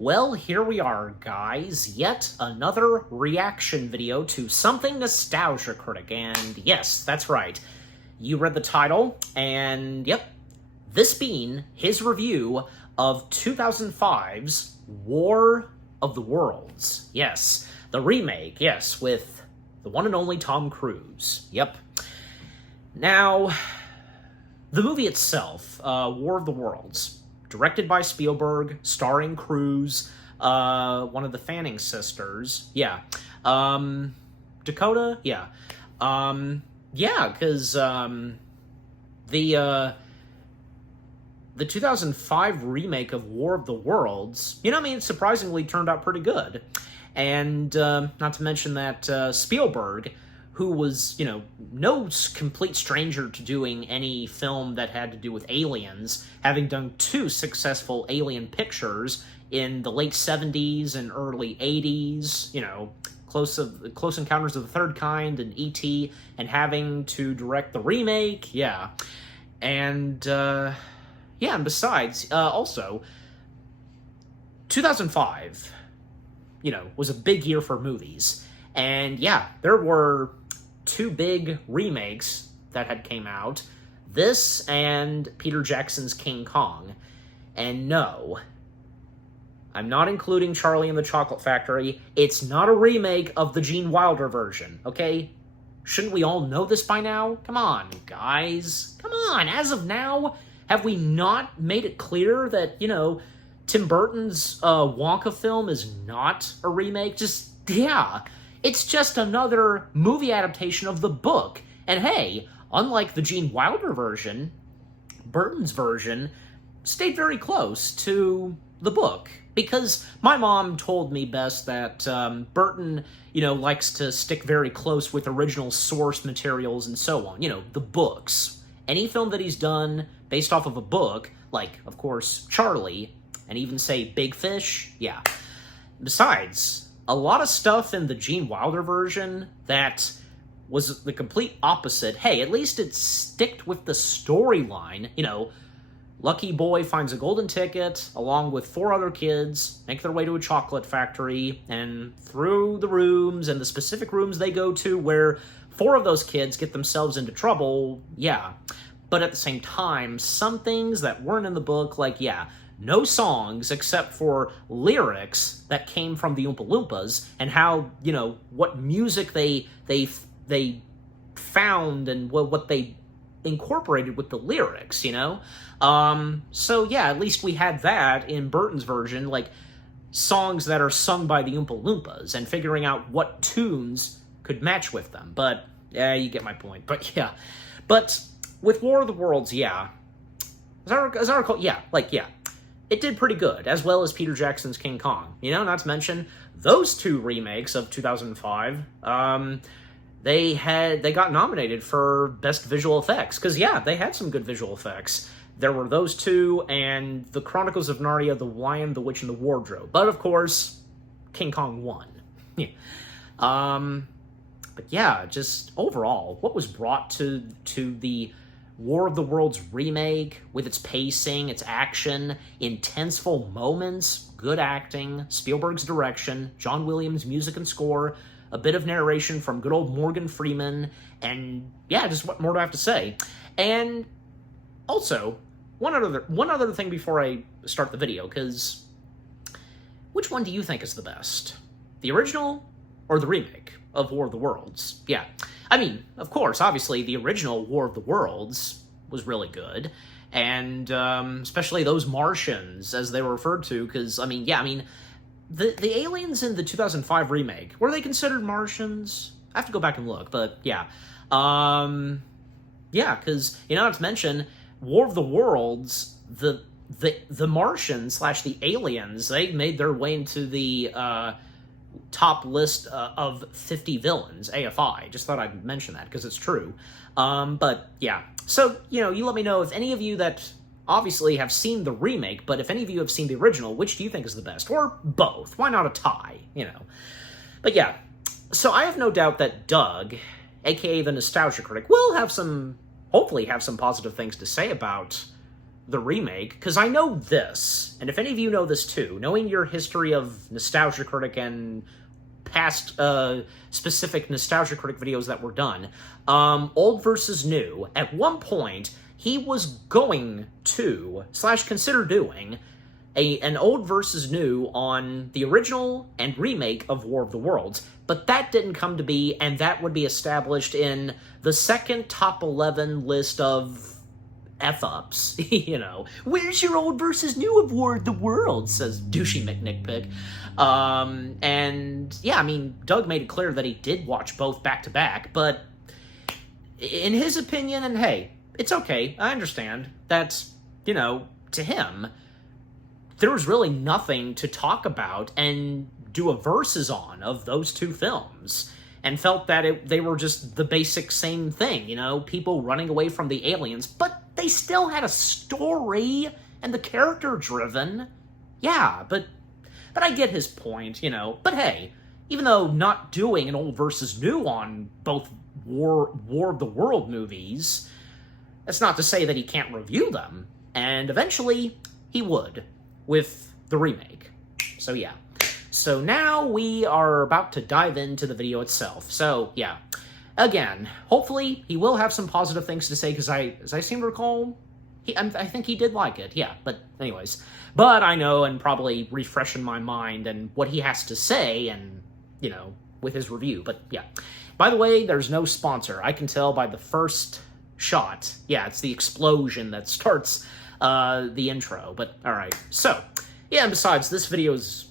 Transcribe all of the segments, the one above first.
Well, here we are, guys. Yet another reaction video to something Nostalgia Critic. And yes, that's right. You read the title, and yep, this being his review of 2005's War of the Worlds. Yes, the remake, yes, with the one and only Tom Cruise. Yep. Now, the movie itself, War of the Worlds, directed by Spielberg, starring Cruise, one of the Fanning sisters. Yeah. Dakota? Yeah. Because the 2005 remake of War of the Worlds, surprisingly turned out pretty good. And not to mention that Spielberg, who was, no complete stranger to doing any film that had to do with aliens, having done 2 successful Alien pictures in the late 70s and early 80s, Close Encounters of the Third Kind and E.T., and having to direct the remake, yeah. And, and besides, also, 2005, was a big year for movies. And, yeah, there were 2 big remakes that had came out. This and Peter Jackson's King Kong. And no, I'm not including Charlie and the Chocolate Factory. It's not a remake of the Gene Wilder version, okay? Shouldn't we all know this by now? Come on, guys. Come on. As of now, have we not made it clear that, Tim Burton's Wonka film is not a remake? It's just another movie adaptation of the book. And hey, unlike the Gene Wilder version, Burton's version stayed very close to the book. Because my mom told me best that Burton, likes to stick very close with original source materials and so on. The books. Any film that he's done based off of a book, like, of course, Charlie, and even, say, Big Fish, yeah. Besides, a lot of stuff in the Gene Wilder version that was the complete opposite. Hey, at least it sticked with the storyline. Lucky Boy finds a golden ticket, along with 4 other kids, make their way to a chocolate factory, and through the rooms, and the specific rooms they go to where 4 of those kids get themselves into trouble, yeah. But at the same time, some things that weren't in the book, like, no songs except for lyrics that came from the Oompa Loompas, and how, what music they found and what they incorporated with the lyrics, So yeah, at least we had that in Burton's version, like songs that are sung by the Oompa Loompas and figuring out what tunes could match with them. But yeah, you get my point. But yeah, but with War of the Worlds, yeah, as I recall, it did pretty good, as well as Peter Jackson's King Kong. Not to mention those 2 remakes of 2005. They got nominated for Best Visual Effects, because, yeah, they had some good visual effects. There were those 2, and The Chronicles of Narnia, The Lion, the Witch, and the Wardrobe. But, of course, King Kong won. But, yeah, just overall, what was brought to the War of the Worlds remake, with its pacing, its action, intenseful moments, good acting, Spielberg's direction, John Williams' music and score, a bit of narration from good old Morgan Freeman, and yeah, just what more do I have to say? And also, one other thing before I start the video, because which one do you think is the best? The original or the remake of War of the Worlds? Yeah. Of course, obviously, the original War of the Worlds was really good, and especially those Martians, as they were referred to, because, the aliens in the 2005 remake, were they considered Martians? I have to go back and look, but yeah. Because, not to mention, War of the Worlds, the Martians / the aliens, they made their way into the top list of 50 villains, AFI. Just thought I'd mention that, because it's true. But, yeah. So, you let me know if any of you that obviously have seen the remake, but if any of you have seen the original, which do you think is the best? Or both. Why not a tie, But, yeah. So I have no doubt that Doug, a.k.a. the Nostalgia Critic, will hopefully have some positive things to say about the remake, because I know this, and if any of you know this too, knowing your history of Nostalgia Critic and past specific Nostalgia Critic videos that were done, old versus new, at one point, he was going to, / consider doing, an old versus new on the original and remake of War of the Worlds, but that didn't come to be, and that would be established in the second top 11 list of F-ups. You know, where's your old versus new of War of the Worlds, says Douchey McNickpick. And yeah, I mean, Doug made it clear that he did watch both back-to-back, but in his opinion, and hey, it's okay, I understand, that's, you know, to him, there was really nothing to talk about and do a versus on of those two films, and felt that they were just the basic same thing, you know, people running away from the aliens, but they still had a story, and the character-driven. Yeah, but I get his point, you know, but hey, even though not doing an old versus new on both War of the World movies, that's not to say that he can't review them, and eventually he would, with the remake. So yeah. So now we are about to dive into the video itself. So yeah, again, hopefully he will have some positive things to say, because as I seem to recall, I think he did like it, yeah, but anyways. But I know, and probably refreshing my mind and what he has to say, and, you know, with his review, but yeah. By the way, there's no sponsor. I can tell by the first shot. Yeah, it's the explosion that starts the intro, but alright. So, yeah, and besides, this video's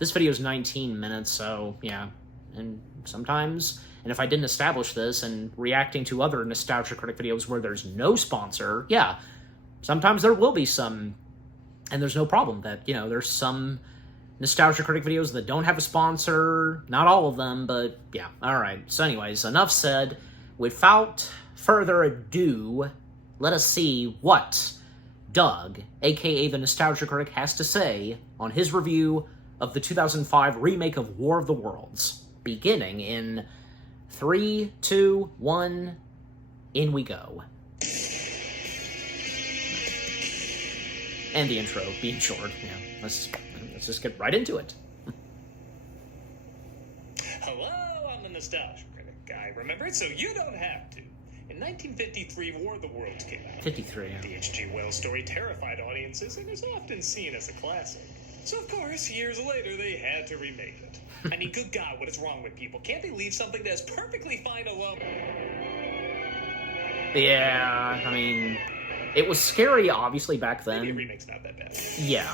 19 minutes, so, yeah, and sometimes, and if I didn't establish this, and reacting to other Nostalgia Critic videos where there's no sponsor, yeah, sometimes there will be some, and there's no problem that, you know, there's some Nostalgia Critic videos that don't have a sponsor, not all of them, but yeah, alright. So anyways, enough said. Without further ado, let us see what Doug, aka the Nostalgia Critic, has to say on his review of the 2005 remake of War of the Worlds, beginning in 3, 2, 1, in we go. And the intro being short, yeah. Let's just get right into it. Hello, I'm the Nostalgia Critic guy. Remember it so you don't have to. In 1953, War of the Worlds came out. 53, yeah. The H.G. Wells story terrified audiences and is often seen as a classic. So, of course, years later, they had to remake it. I mean, good God, what is wrong with people? Can't they leave something that's perfectly fine alone? Yeah, I mean, it was scary, obviously, back then. Maybe a remake's not that bad. Yeah.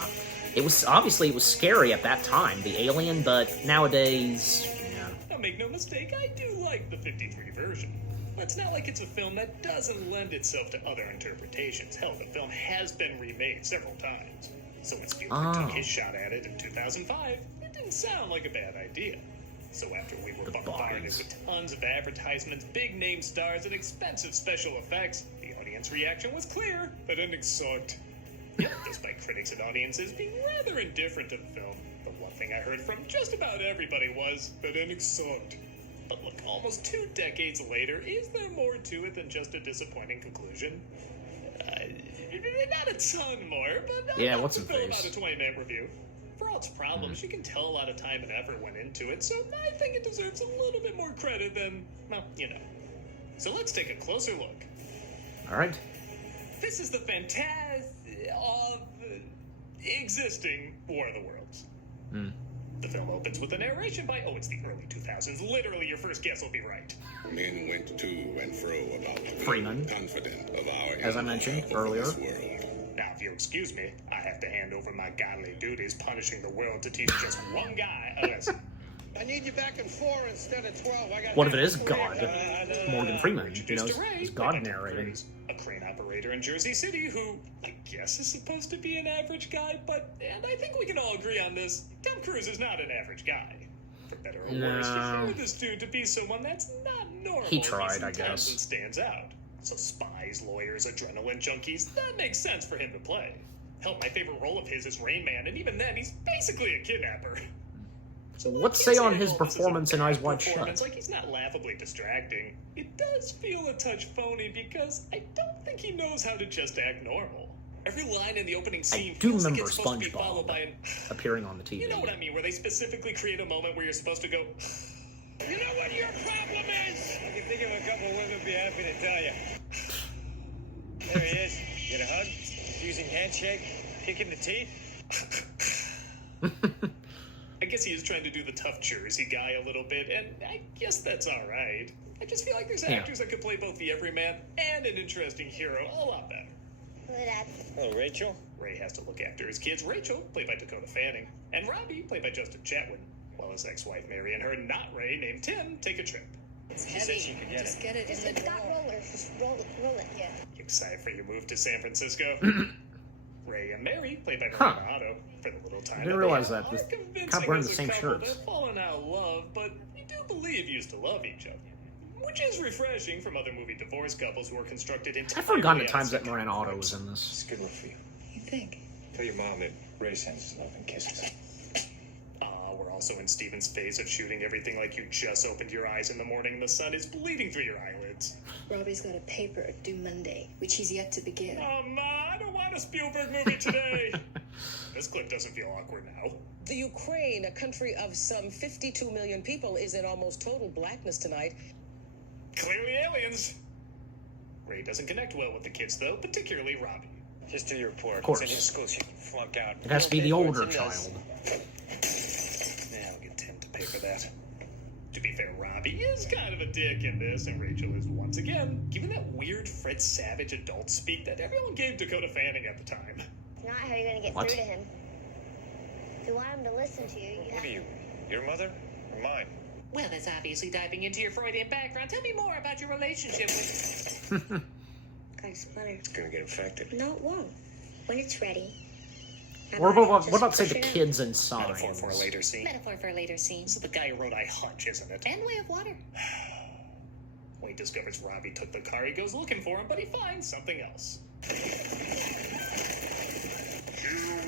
It was scary at that time, the alien, but nowadays, yeah. Now, make no mistake, I do like the 53 version. But it's not like it's a film that doesn't lend itself to other interpretations. Hell, the film has been remade several times. So when Spielberg took his shot at it in 2005, it didn't sound like a bad idea. So after we were bombarded with tons of advertisements, big-name stars, and expensive special effects, the audience reaction was clear. The ending sucked. Yet, despite critics and audiences being rather indifferent to the film, the one thing I heard from just about everybody was, that ending sucked. But look, almost 2 decades later, is there more to it than just a disappointing conclusion? Not a ton more, but yeah, what's in about face? a 20-minute review. For all its problems, you can tell a lot of time and effort went into it, so I think it deserves a little bit more credit than, well, you know. So let's take a closer look. Alright. This is the fantasy of existing War of the Worlds. The film opens with a narration by, it's the early 2000s. Literally, your first guess will be right. Men went to and fro about Freeman, confident of our as I mentioned earlier. Now, if you'll excuse me, I have to hand over my godly duties punishing the world to teach just one guy a lesson. I need you back in 4 instead of 12. I got What if it is God? Morgan Freeman, you know, is God narrating. A crane operator in Jersey City who, I guess, is supposed to be an average guy, and I think we can all agree on this, Tom Cruise is not an average guy. For better or worse, you found this dude to be someone that's not normal. He tried, I guess. And stands out. So spies, lawyers, adrenaline junkies, that makes sense for him to play. Hell, my favorite role of his is Rain Man, and even then, he's basically a kidnapper. So let's say on his performance in Eyes Wide Shut. Like, he's not laughably distracting. It does feel a touch phony because I don't think he knows how to just act normal. Every line in the opening scene do feels like remember it's supposed to be followed SpongeBob by an... appearing on the TV. You know what I mean, where they specifically create a moment where you're supposed to go... You know what your problem is? I can think of a couple women be happy to tell you. There he is. Get a hug, using handshake, kicking the teeth. I guess he is trying to do the tough Jersey guy a little bit, and I guess that's alright. I just feel like there's actors that could play both the everyman and an interesting hero a lot better. Hello, Rachel. Ray has to look after his kids. Rachel, played by Dakota Fanning, and Robbie, played by Justin Chatwin, while his ex-wife Mary and her not Ray named Tim take a trip. She said she could get Just it. get it in the It's got rollers. Just roll it, yeah. You excited for your move to San Francisco? Ray and Mary, played by Huh. Marina Otto, for the little time I didn't that they realize have, that. are This convincing kind of wearing as the a same couple shirts. They've fallen out of love, but you do believe used to love each other. Which is refreshing from other movie divorce couples who are constructed I entirely forgot the times outside that Miranda Otto context. was in this. It's good luck for you. You think? Tell your mom that Ray sends his love and kisses. We're also in Steven's phase of shooting everything like you just opened your eyes in the morning and the sun is bleeding through your eyelids. Robbie's got a paper due Monday, which he's yet to begin. Oh, Ma, I don't want a Spielberg movie today. This clip doesn't feel awkward now. The Ukraine, a country of some 52 million people, is in almost total blackness tonight. Clearly aliens. Ray doesn't connect well with the kids, though, particularly Robbie. Just do your report. Of course. It's in his school, she can flunk out. It has to be the older child. Yeah, I'll get Tim to pay for that. To be fair, Robbie is kind of a dick in this, and Rachel is once again giving that weird Fred Savage adult speak that everyone gave Dakota Fanning at the time. Not how you're gonna get What? through to him. If you want him to listen to you, What are you? Your mother or mine? Well, that's obviously diving into your Freudian background. Tell me more about your relationship with... got a sweater. It's gonna get infected. No, it won't. When it's ready. Or what about, say, Just the push it kids in Signs? Metaphor for a later scene. Metaphor for a later scene. This is the guy who wrote I Hunch, isn't it? And Way of Water. When he discovers Robbie took the car, he goes looking for him, but he finds something else. Here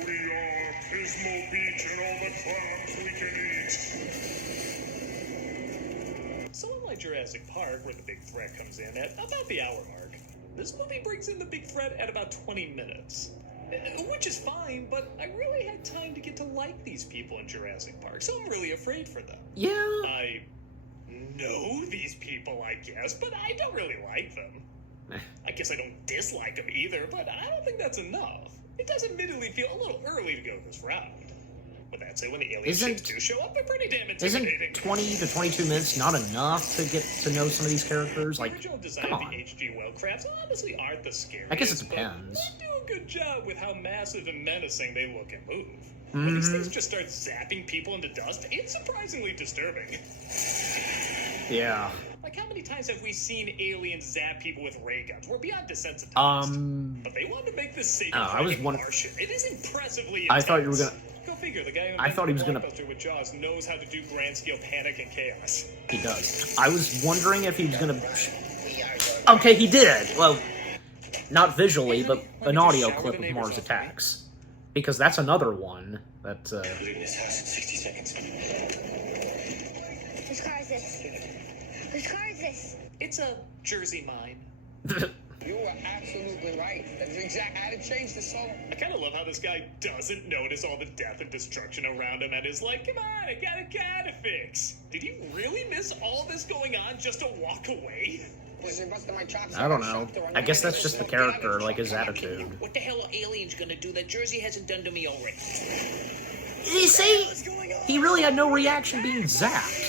we are, Pismo Beach and all the clams we can eat. So unlike Jurassic Park, where the big threat comes in at about the hour mark, this movie brings in the big threat at about 20 minutes. Which is fine, but I really had time to get to like these people in Jurassic Park, so I'm really afraid for them. Yeah. I know these people, I guess, but I don't really like them. I guess I don't dislike them either, but I don't think that's enough. It does admittedly feel a little early to go this route. With that said, when the alien shapes do show up, they're pretty damn intimidating. Isn't 20 to 22 minutes not enough to get to know some of these characters? The Like, original design come of on. the H.G. Wellcrafts honestly aren't the scariest. I guess it but depends. They do a good job with how massive and menacing they look and move. When these things just start zapping people into dust, it's surprisingly disturbing. Yeah. Like, how many times have we seen aliens zap people with ray guns? We're beyond desensitized. But they wanted to make this safe I was wondering. Martian. It is impressively I intense. thought you were gonna. Go figure, the guy who I thought he was gonna- Blockbuster with Jaws knows how to do grand-scale panic and chaos. He does. I was wondering if he was gonna. Okay, he did. Well, not visually, but an audio clip of Mars Attacks, because that's another one that. Leaving this house in 60 seconds. Whose car is this? Whose car is this? It's a Jersey mine. You were absolutely right. That's exactly how to change the soul. I kind of love how this guy doesn't notice all the death and destruction around him and is like, come on, I got a car to fix. Did he really miss all this going on just to walk away? I don't know. I guess that's just the character, like his attitude. What the hell are aliens gonna do that Jersey hasn't done to me already? You see, he really had no reaction being zapped.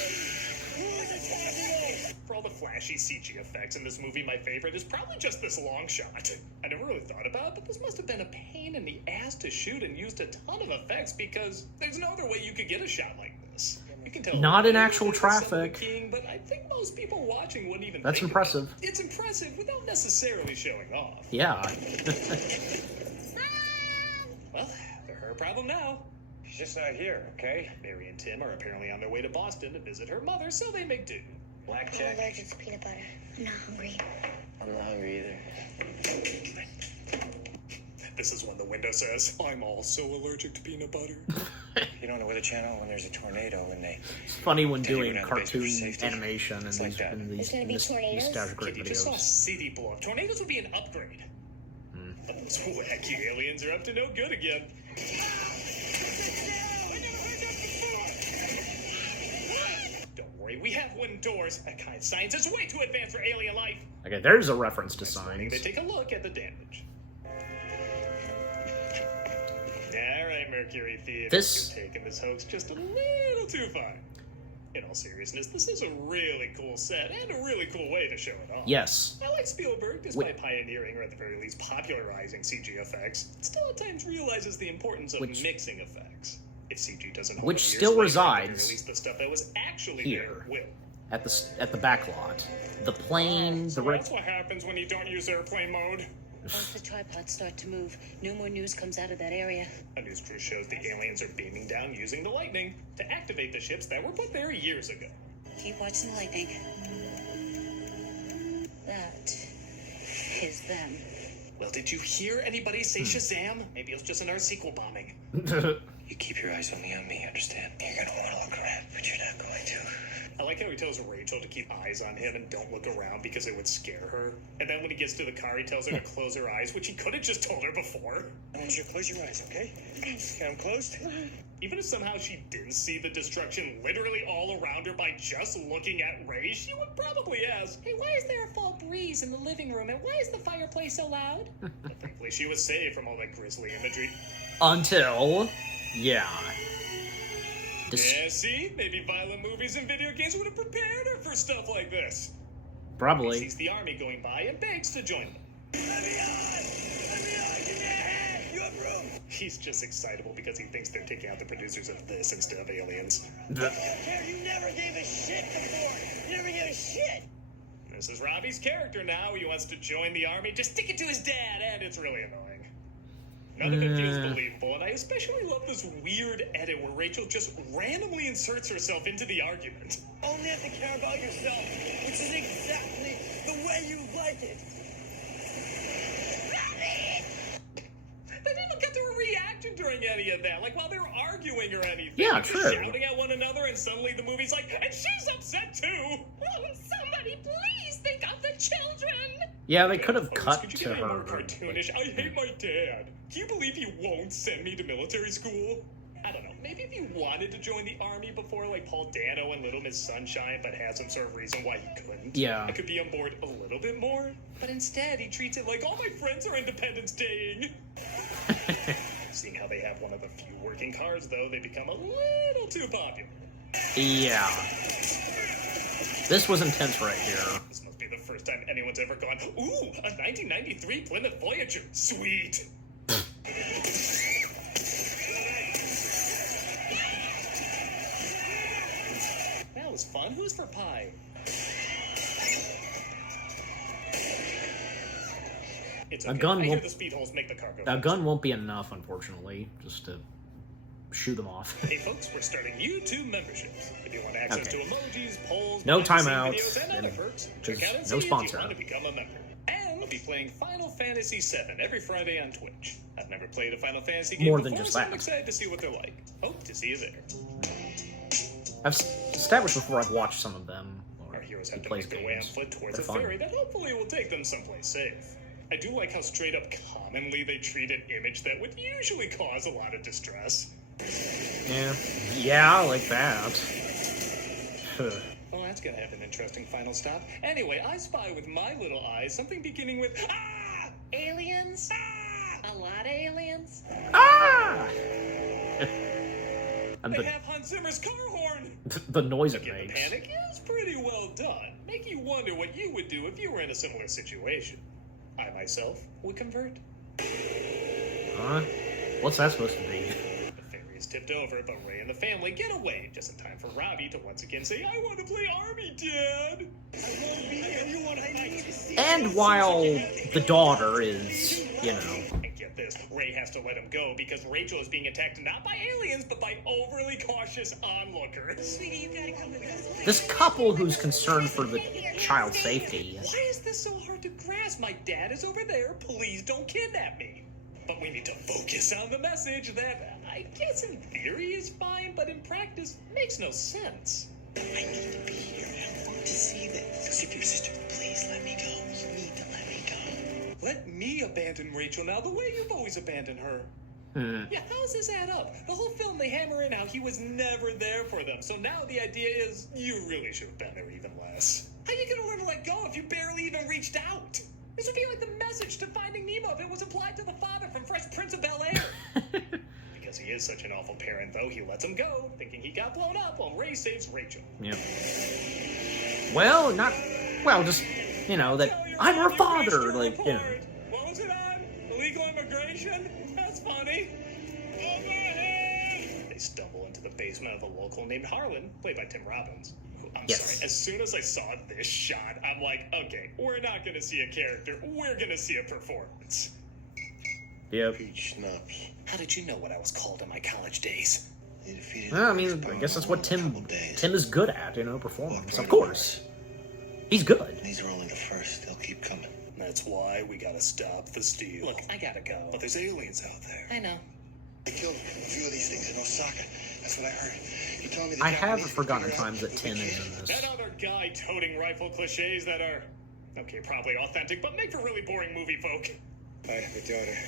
For all the flashy CG effects in this movie, my favorite is probably just this long shot. I never really thought about it, but this must have been a pain in the ass to shoot and used a ton of effects because there's no other way you could get a shot like this. You can tell Not in it actual was the Son of the traffic. King, but I think most people watching wouldn't even That's think impressive. about it. It's impressive without necessarily showing off. Yeah. Well, they're her problem now. She's just not here, okay? Mary and Tim are apparently on their way to Boston to visit her mother, so they make do. I'm Blackjack? allergic to peanut butter. I'm not hungry. I'm not hungry either. This is when the window says, I'm also allergic to peanut butter. You don't know where the channel when there's a tornado and they... It's funny when Tell you doing we're not the base for cartoon safety. animation and It's like these, that. and these There's gonna be tornadoes? nostalgic Kid, you just saw a videos. city blow up. Tornadoes would be an upgrade. Those wacky aliens are up to no good again. Don't worry, we have wooden doors. That kind of science is way too advanced for alien life. Okay, there's a reference to They signs. take a look at the damage. Alright, Mercury Theater. You're taking this hoax just a little too far. In all seriousness, this is a really cool set and a really cool way to show it off. Yes. I like Spielberg, despite pioneering or at the very least popularizing CG effects, still at times realizes the importance of mixing effects. If CG doesn't hold which up years still later, resides at the very least the stuff that was actually here. there will. At the back lot. The plane, So that's what happens when you don't use airplane mode. Once the tripods start to move, no more news comes out of that area. A news crew shows the aliens are beaming down using the lightning to activate the ships that were put there years ago. Keep watching the lightning. That is them. Well, did you hear anybody say Shazam? Maybe it was just an art sequel bombing. You keep your eyes only on me, understand? You're gonna want to look around, but you're not going to. I like how he tells Rachel to keep eyes on him and don't look around because it would scare her. And then when he gets to the car, he tells her to close her eyes, which he could have just told her before. I want you to close your eyes, okay? Okay, I'm closed. Even if somehow she didn't see the destruction literally all around her by just looking at Ray, she would probably ask, Hey, why is there a fall breeze in the living room, and why is the fireplace so loud? but thankfully she was saved from all that grisly imagery. Until, yeah. Yeah, see? Maybe violent movies and video games would have prepared her for stuff like this. He Probably. sees the army going by and begs to join them. Let me on! Let me on! Give me a hand! You have room! He's just excitable because he thinks they're taking out the producers of this instead of aliens. Care, you never gave a shit before! You never gave a shit! This is Robbie's character now. He wants to join the army. Just stick it to his dad, and it's really annoying. None of it feels believable, and I especially love this weird edit where Rachel just randomly inserts herself into the argument. Only have to care about yourself, which is exactly the way you like it. They didn't get to a reaction during any of that, like while they were arguing or anything. Yeah, Just true. shouting at one another, and suddenly the movie's like, and she's upset too! Oh, somebody please think of the children! Yeah, they could have Folks, cut could you to get any more her. cartoonish? I hate my dad. Can you believe he won't send me to military school? I don't know. Maybe if he wanted to join the army before, like Paul Dano and Little Miss Sunshine, but had some sort of reason why he couldn't. Yeah. I could be on board a little bit more. But instead, he treats it like all my friends are Independence Daying. Seeing how they have one of the few working cars, though, they become a little too popular. Yeah. This was intense right here. This must be the first time anyone's ever gone, ooh, a 1993 Plymouth Voyager. Sweet. That was fun. Who's for pie? It's okay. A gun I hear won't- the speed holes make the car go A faster. gun won't be enough, unfortunately, just to shoot them off. Hey folks, we're starting YouTube memberships. If you want access Okay. to emojis, polls, No behind-the-scenes timeouts, videos, and other and perks, just check out and no see sponsor. if you want to become a member. And I'll be playing Final Fantasy VII every Friday on Twitch. I've never played a Final Fantasy game More before, than just so that. I'm excited to see what they're like. Hope to see you there. I've established before I've watched some of them. Or Our heroes he have to plays make their way on games. foot towards They're a fun. ferry that hopefully will take them someplace safe. I do like how straight up commonly they treat an image that would usually cause a lot of distress. Yeah, like that. Well, that's gonna have an interesting final stop. Anyway, I spy with my little eyes something beginning with ah! Aliens? Ah! A lot of aliens? Ah! And They have Hans Zimmer's car horn! the noise it Again, the makes. panic is pretty well done. Make you wonder what you would do if you were in a similar situation. I myself would convert. Huh? What's that supposed to be? The ferry is tipped over, but Ray and the family get away just in time for Robbie to once again say, I want to play Army, Dad! I won't be here. You want to fight? And while the daughter is, you know, And get this, Ray has to let him go because Rachel is being attacked not by aliens, but by overly cautious onlookers. Sweetie, you gotta come with us. this couple who's concerned for the child's safety. Why is this so hard to grasp? My dad is over there. Please don't kidnap me. But we need to focus on the message that I guess in theory is fine, but in practice makes no sense. I need to be here. I want to see this. Skip your sister. Please let me go. You need to let me go. Let me abandon Rachel now the way you've always abandoned her. Yeah, how does this add up? The whole film they hammer in how he was never there for them. So now the idea is you really should have been there even less. How are you gonna learn to let go if you barely even reached out? This would be like the message to Finding Nemo if it was applied to the father from Fresh Prince of Bel-Air. Because he is such an awful parent, though, he lets him go, thinking he got blown up while Ray saves Rachel. Yep. Well, just, that I'm her father, like, What was it on? Illegal immigration? That's funny. They stumble into the basement of a local named Harlan, played by Tim Robbins. I'm sorry, as soon as I saw this shot, I'm like, okay, we're not going to see a character, we're going to see a performance. Yep. Peach schnapps. How did you know what I was called in my college days? Well, I mean, I guess that's what Tim is good at, performance. Of course. He's good. These are only the first. They'll keep coming. That's why we gotta stop the steal. Look, I gotta go. But there's aliens out there. I know. They killed a few of these things in Osaka. That's what I heard. You telling me the I have Japanese forgotten figured out times that what Tim they is did? in this. That other guy toting rifle cliches that are, okay, probably authentic, but make for really boring movie folk. I have a daughter.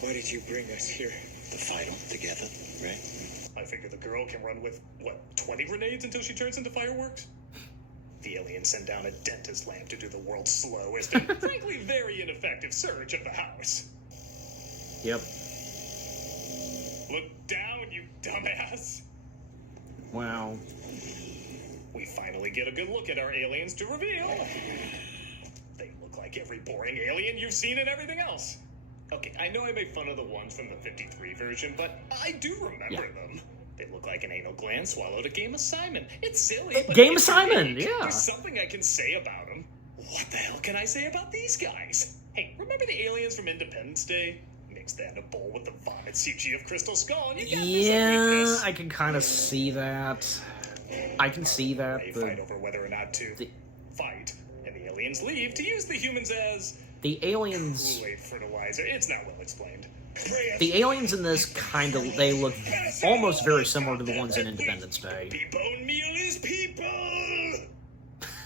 Why did you bring us here? To fight them together, right? I figure the girl can run with, 20 grenades until she turns into fireworks? The aliens send down a dentist lamp to do the world's slowest and, frankly, very ineffective search of the house. Yep. Look down, you dumbass! Wow. We finally get a good look at our aliens to reveal. They look like every boring alien you've seen in everything else. Okay, I know I made fun of the ones from the 53 version, but I do remember them. They look like an anal gland swallowed a game of Simon. It's silly, but Game of it's Simon, unique. yeah. There's something I can say about them. What the hell can I say about these guys? Hey, remember the aliens from Independence Day? Mix that in a bowl with the vomit CG of Crystal Skull, and you get this ugliness. I can kind of see that. I can see that. They fight over whether or not to fight, and the aliens leave to use the humans as The aliens... Kool-Aid fertilizer. It's not well explained. The aliens in this they look almost very similar to the ones in Independence Day. Bone meal is people.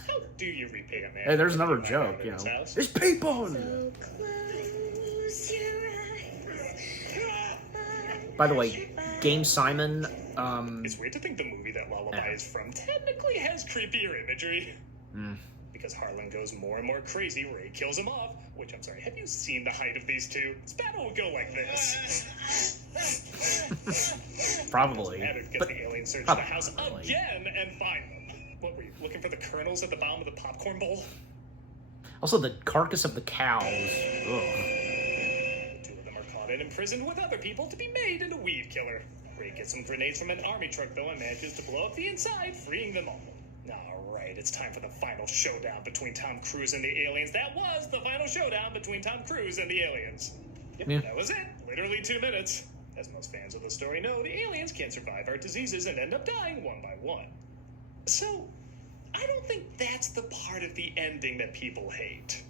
How do you repay a man? Hey, there's another for joke, living in his house? It's people! So close your eyes. By the way, Game Simon, It's weird to think the movie that Lullaby is from technically has creepier imagery. Because Harlan goes more and more crazy, Ray kills him off, which, I'm sorry, have you seen the height of these two? This battle will go like this. probably. Because the aliens search the house again and find them. What were you, looking for the kernels at the bottom of the popcorn bowl? Also, the carcass of the cows. Ugh. The two of them are caught and imprisoned with other people to be made into weed killer. Ray gets some grenades from an army truck, though, and manages to blow up the inside, freeing them all. Alright, it's time for the final showdown between Tom Cruise and the aliens. That was the final showdown between Tom Cruise and the aliens. Yep, Yeah. That was it. Literally 2 minutes. As most fans of the story know, the aliens can't survive our diseases and end up dying one by one. So, I don't think that's the part of the ending that people hate.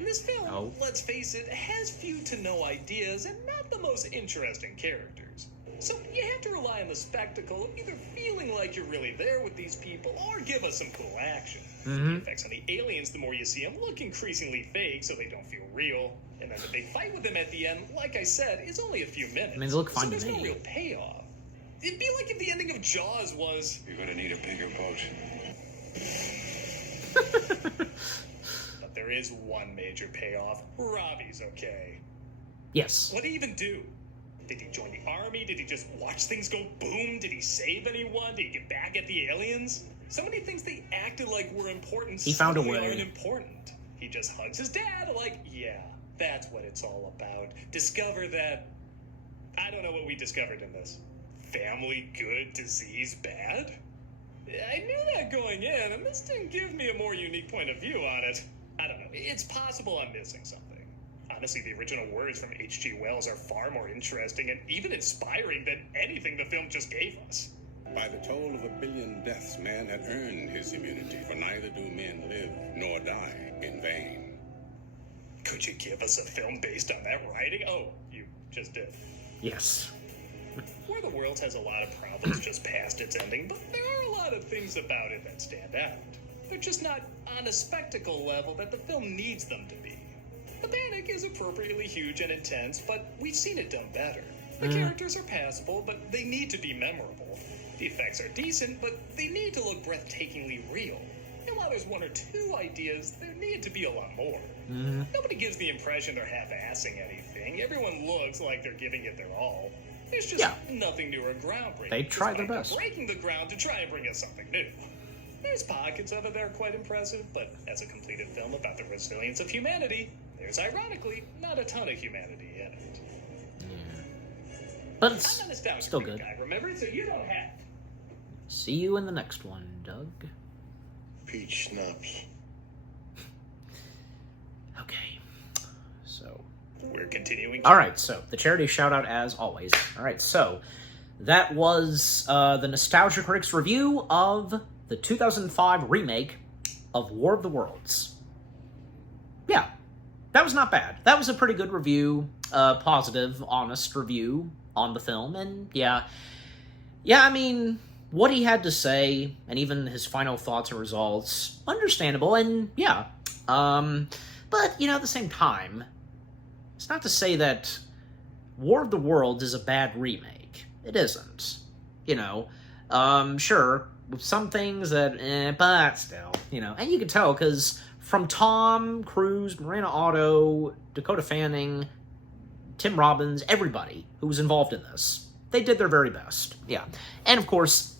This film, let's face it, has few to no ideas and not the most interesting characters. So you have to rely on the spectacle of either feeling like you're really there with these people or give us some cool action. The effects on the aliens, the more you see them, look increasingly fake so they don't feel real. And then the big fight with them at the end, like I said, is only a few minutes. I mean, they look fine so to there's no me. real payoff. It'd be like if the ending of Jaws was... You're gonna need a bigger boat. But there is one major payoff. Robbie's okay. Yes. What did he even do? Did he join the army? Did he just watch things go boom? Did he save anyone? Did he get back at the aliens? So many things they acted like were important. He found a suddenly way. aren't important. He just hugs his dad like, yeah, that's what it's all about. Discover that... I don't know what we discovered in this. Family good, disease bad? I knew that going in, and this didn't give me a more unique point of view on it. I don't know. It's possible I'm missing something. Honestly, the original words from H.G. Wells are far more interesting and even inspiring than anything the film just gave us. By the toll of 1 billion deaths, man had earned his immunity, for neither do men live nor die in vain. Could you give us a film based on that writing? Oh, you just did. Yes. War of the Worlds has a lot of problems just past its ending, but there are a lot of things about it that stand out. They're just not on a spectacle level that the film needs them to be. The panic is appropriately huge and intense, but we've seen it done better. The characters are passable, but they need to be memorable. The effects are decent, but they need to look breathtakingly real. And while there's one or two ideas, there need to be a lot more. Nobody gives the impression they're half-assing anything. Everyone looks like they're giving it their all. There's just nothing new or groundbreaking. They tried their best. Breaking the ground to try and bring us something new. There's pockets of it that are quite impressive, but as a completed film about the resilience of humanity, there's ironically not a ton of humanity in it. But it's I'm a nostalgic still good. guy, remember? So you don't have to. See you in the next one, Doug. Peach schnapps. Okay. So. We're continuing. Alright, so the charity shout out as always. Alright, so that was the Nostalgia Critics review of the 2005 remake of War of the Worlds. Yeah, that was not bad. That was a pretty good review, positive, honest review on the film, and yeah, I mean, what he had to say, and even his final thoughts and results, understandable, and yeah, but, you know, at the same time, it's not to say that War of the Worlds is a bad remake. It isn't. You know, sure, with some things that, but still, you know, and you can tell, because from Tom Cruise, Marina Otto, Dakota Fanning, Tim Robbins, everybody who was involved in this, they did their very best, yeah. And of course,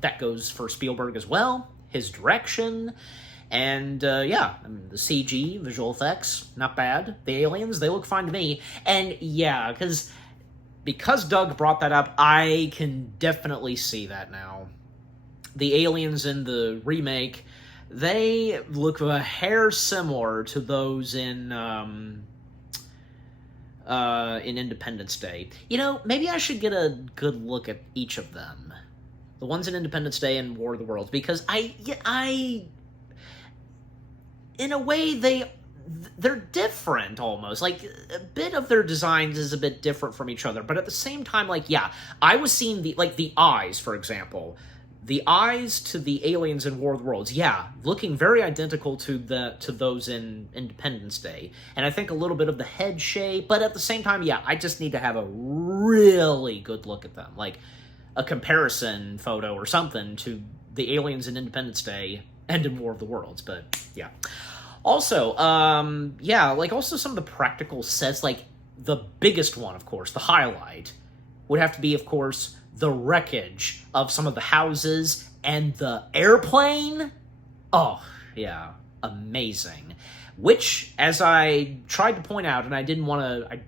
that goes for Spielberg as well, his direction, and yeah, I mean, the CG, visual effects, not bad. The aliens, they look fine to me, and yeah, because Doug brought that up, I can definitely see that now. The aliens in the remake, they look a hair similar to those in Independence Day. You know, maybe I should get a good look at each of them. The ones in Independence Day and War of the Worlds, because I in a way, they're different, almost. Like, a bit of their designs is a bit different from each other, but at the same time, like, yeah, I was seeing the eyes, for example. The eyes to the aliens in War of the Worlds, yeah, looking very identical to those in Independence Day. And I think a little bit of the head shape, but at the same time, yeah, I just need to have a really good look at them. Like, a comparison photo or something to the aliens in Independence Day and in War of the Worlds, but yeah. Also, yeah, like, also some of the practical sets, like, the biggest one, of course, the highlight, would have to be, of course, the wreckage of some of the houses and the airplane. Oh, yeah, amazing. Which, as I tried to point out, and I didn't want to,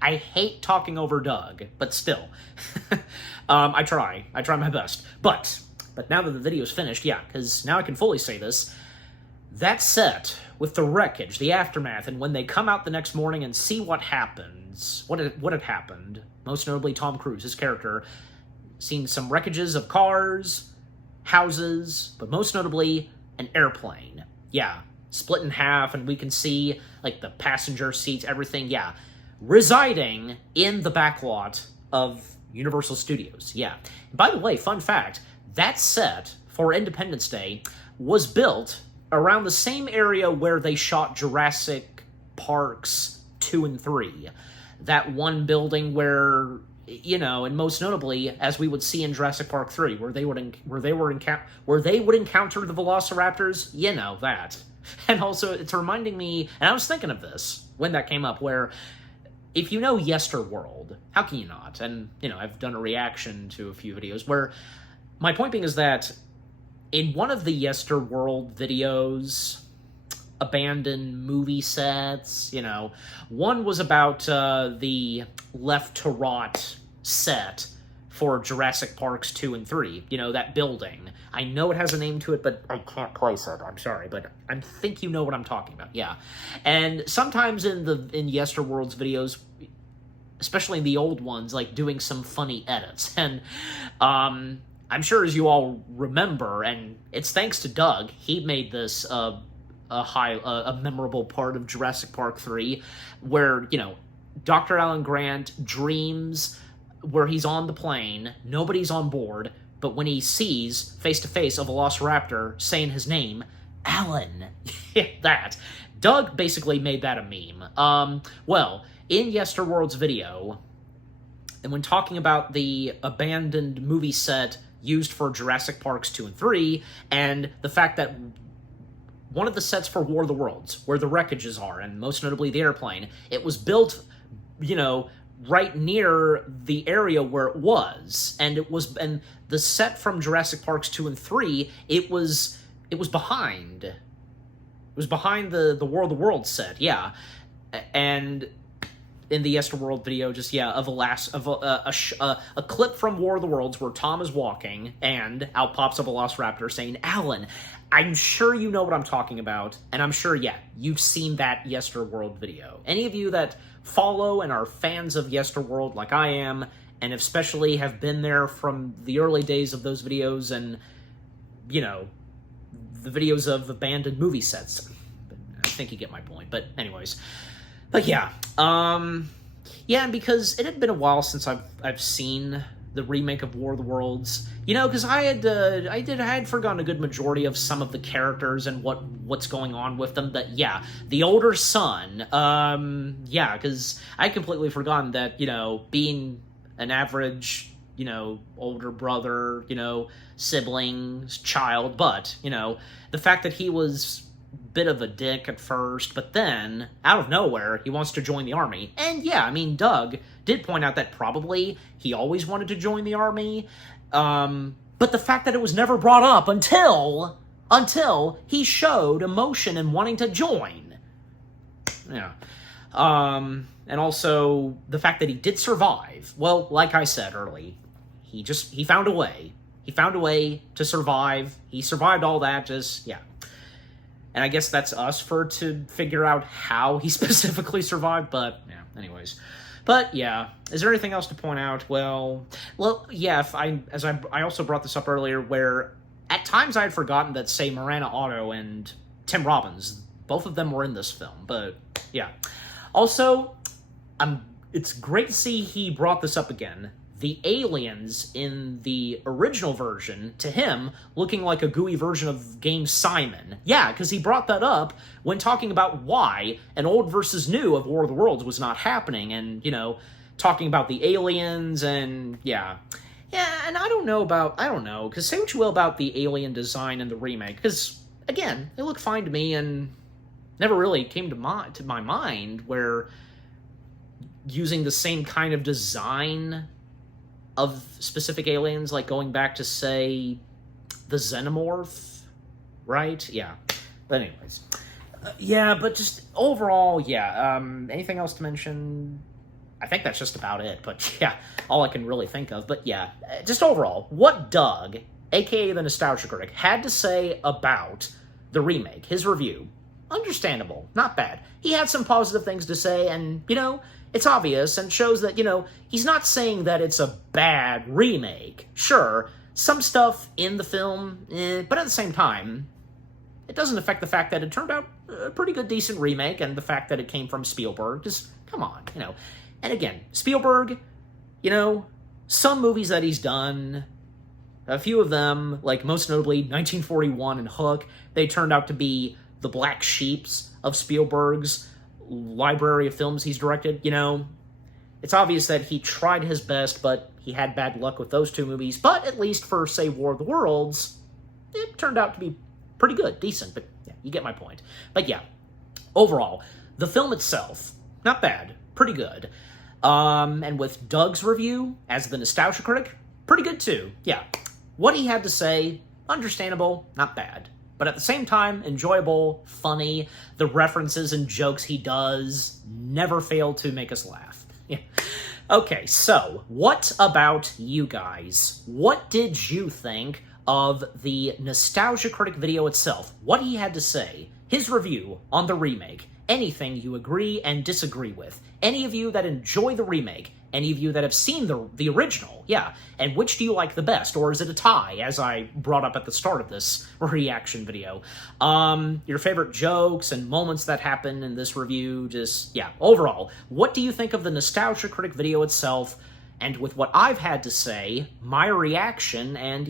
I hate talking over Doug, but still, I try my best. But now that the video's finished, yeah, because now I can fully say this, that set, with the wreckage, the aftermath, and when they come out the next morning and see what happens, what had happened, most notably Tom Cruise, his character, seen some wreckages of cars, houses, but most notably, an airplane. Yeah, split in half, and we can see, like, the passenger seats, everything, yeah, residing in the backlot of Universal Studios, yeah. By the way, fun fact, that set for Independence Day was built around the same area where they shot Jurassic Parks 2 and 3. That one building where, you know, and most notably, as we would see in Jurassic Park 3, where they would encounter the Velociraptors, you know, that. And also, it's reminding me, and I was thinking of this when that came up, where, if you know Yesterworld, how can you not? And, you know, I've done a reaction to a few videos where, my point being is that, in one of the Yesterworld videos, abandoned movie sets, you know, one was about the left to rot set for Jurassic Parks 2 and 3, you know, that building. I know it has a name to it, but I can't place it, I'm sorry, but I think you know what I'm talking about, yeah. And sometimes in Yesterworld's videos, especially in the old ones, like, doing some funny edits, and, I'm sure as you all remember, and it's thanks to Doug, he made this a memorable part of Jurassic Park 3, where, you know, Dr. Alan Grant dreams where he's on the plane, nobody's on board, but when he sees, face-to-face, a Velociraptor saying his name, Alan, that, Doug basically made that a meme. Well, in Yesterworld's video, and when talking about the abandoned movie set used for Jurassic Parks 2 and 3, and the fact that one of the sets for War of the Worlds, where the wreckages are, and most notably the airplane, it was built, right near the area where it was, and the set from Jurassic Parks 2 and 3, it was behind. It was behind the War of the Worlds set, yeah. And in the Yesterworld video, a clip from War of the Worlds where Tom is walking, and out pops a Velociraptor saying, "Alan, I'm sure you know what I'm talking about," and I'm sure, you've seen that Yesterworld video. Any of you that follow and are fans of Yesterworld like I am, and especially have been there from the early days of those videos and, the videos of abandoned movie sets. I think you get my point, but anyways. But yeah, and because it had been a while since I've seen the remake of War of the Worlds, because I had forgotten a good majority of some of the characters and what's going on with them. That the older son, because I had completely forgotten that being an average older brother, siblings, child, but the fact that he was bit of a dick at first, but then, out of nowhere, he wants to join the army. And Doug did point out that probably he always wanted to join the army, but the fact that it was never brought up until he showed emotion in wanting to join. Yeah. And also, the fact that he did survive. Well, like I said early, he found a way. He found a way to survive. He survived all that, And I guess that's us to figure out how he specifically survived, but, anyways. But, is there anything else to point out? Well, I also brought this up earlier, where at times I had forgotten that, say, Miranda Otto and Tim Robbins, both of them were in this film, but, Also, it's great to see he brought this up again. The aliens in the original version, to him, looking like a gooey version of Game Simon. Yeah, because he brought that up when talking about why an old versus new of War of the Worlds was not happening, and, talking about the aliens, and, Yeah, and I don't know, because say what you will about the alien design in the remake, because, again, they look fine to me, and never really came to my mind where using the same kind of design of specific aliens, like going back to, say, the Xenomorph, right? Yeah. But anyways. But just overall, anything else to mention? I think that's just about it, but all I can really think of. But just overall, what Doug, aka the Nostalgia Critic, had to say about the remake, his review, understandable, not bad. He had some positive things to say, and, it's obvious and shows that, he's not saying that it's a bad remake. Sure, some stuff in the film, but at the same time, it doesn't affect the fact that it turned out a pretty good, decent remake, and the fact that it came from Spielberg. Just, come on, And again, Spielberg, some movies that he's done, a few of them, like most notably 1941 and Hook, they turned out to be the black sheeps of Spielberg's library of films he's directed. It's obvious that he tried his best, but he had bad luck with those two movies. But at least for, say, War of the Worlds, it turned out to be pretty good, decent, but you get my point. But overall, the film itself, not bad, pretty good. And with Doug's review, as the Nostalgia Critic, pretty good too. What he had to say, understandable, not bad. But at the same time, enjoyable, funny. The references and jokes he does never fail to make us laugh. Okay, so what about you guys? What did you think of the Nostalgia Critic video itself? What he had to say, his review on the remake, anything you agree and disagree with, any of you that enjoy the remake, any of you that have seen the original, and which do you like the best, or is it a tie, as I brought up at the start of this reaction video? Your favorite jokes and moments that happen in this review, overall, what do you think of the Nostalgia Critic video itself, and with what I've had to say, my reaction, and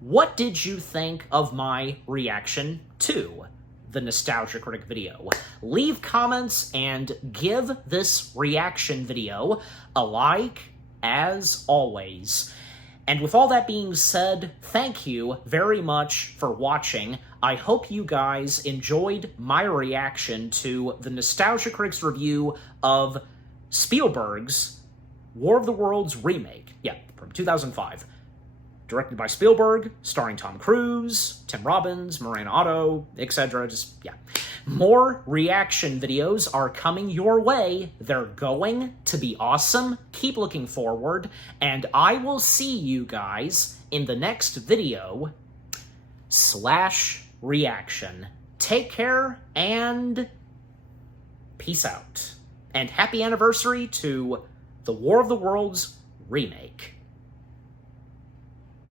what did you think of my reaction to the Nostalgia Critic video. Leave comments and give this reaction video a like, as always. And with all that being said, thank you very much for watching. I hope you guys enjoyed my reaction to the Nostalgia Critic's review of Spielberg's War of the Worlds remake. Yeah, from 2005. Directed by Spielberg, starring Tom Cruise, Tim Robbins, Miranda Otto, etc. More reaction videos are coming your way. They're going to be awesome. Keep looking forward, and I will see you guys in the next video / reaction. Take care, and peace out. And happy anniversary to the War of the Worlds remake.